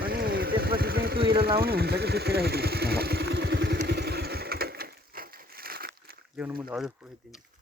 अनि त्यसपछि चाहिँ टुइलो लाउने हुन्छ कि त्यतिकै ल्याउनु मुला हजुर पुऱ्याइदिन्छु